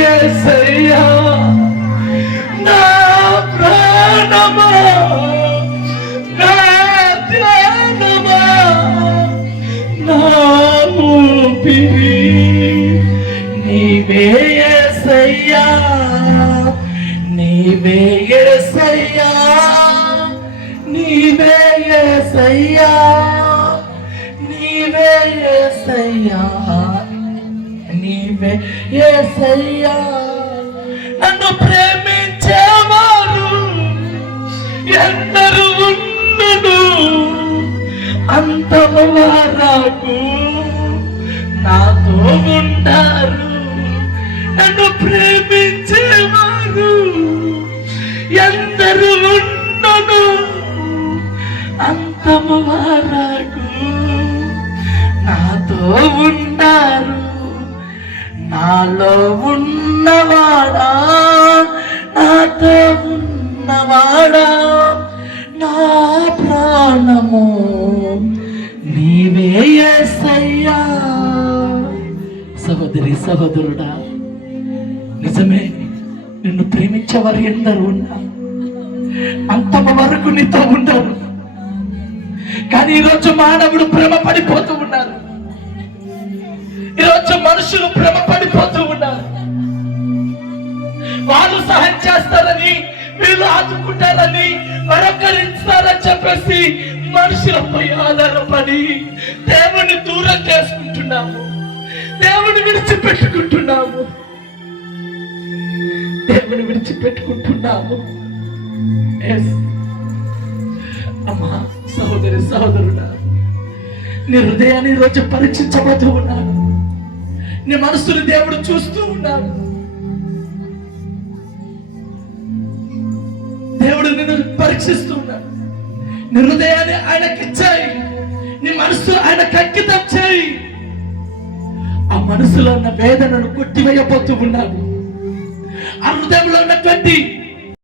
యేసయ్యా నా ప్రాణమా నా ధ్యానమా నా ఊపిరి నీవే యేసయ్యా నీవే యేసయ్యా నీవే యేసయ్యా నీవే యేసయ్యా నీవే యేసయ్యా నన్ను ప్రేమించేవారు ఎందరు ఉన్నను అంతము వరకు నాతో ఉంటారు నన్ను ప్రేమించేవారు ఎందరు ఉన్నను అంతము వరకు నాతో ఉంటారు నాలో ఉన్నవాడా నాతో ఉన్నవాడా నా ప్రాణము నీవే యేసయ్యా. సహోదరి సహోదరుడా, నిజమే, నిన్ను ప్రేమించేవారు ఎందరు ఉన్నా అంతమ వరకు నీతో ఉండరు. కానీ ఈరోజు మానవుడు భ్రమ పడిపోతూ ఉన్నారు. ఈరోజు మనుషులు భ్రమ పడిపోతూ ఉన్నారు. వాళ్ళు సహాయం చేస్తారని, వీళ్ళు ఆదుకుంటారని, మరొకరిస్తారని చెప్పేసి మనుషులపై ఆధారపడి దేవుని దూరం చేసుకుంటున్నాము, దేవుని విడిచిపెట్టుకుంటున్నాము, దేవుని విడిచిపెట్టుకుంటున్నాము. అమ్మా, సహోదరి సహోదరుడా, నీ హృదయాన్ని ఈరోజు పరీక్షించబోతూ ఉన్నాడు. నీ మనసుని దేవుడు చూస్తూ ఉన్నాడు. దేవుడు నిన్ను పరీక్షిస్తూ ఉన్నాడు. నీ హృదయాన్ని ఆయనకిచ్చాయి, నీ మనసు ఆయనకు అంకితం చేయి. ఆ మనసులో ఉన్న వేదనను కొట్టివేయబోతూ ఉన్నాడు. ఆ హృదయంలో ఉన్నటువంటి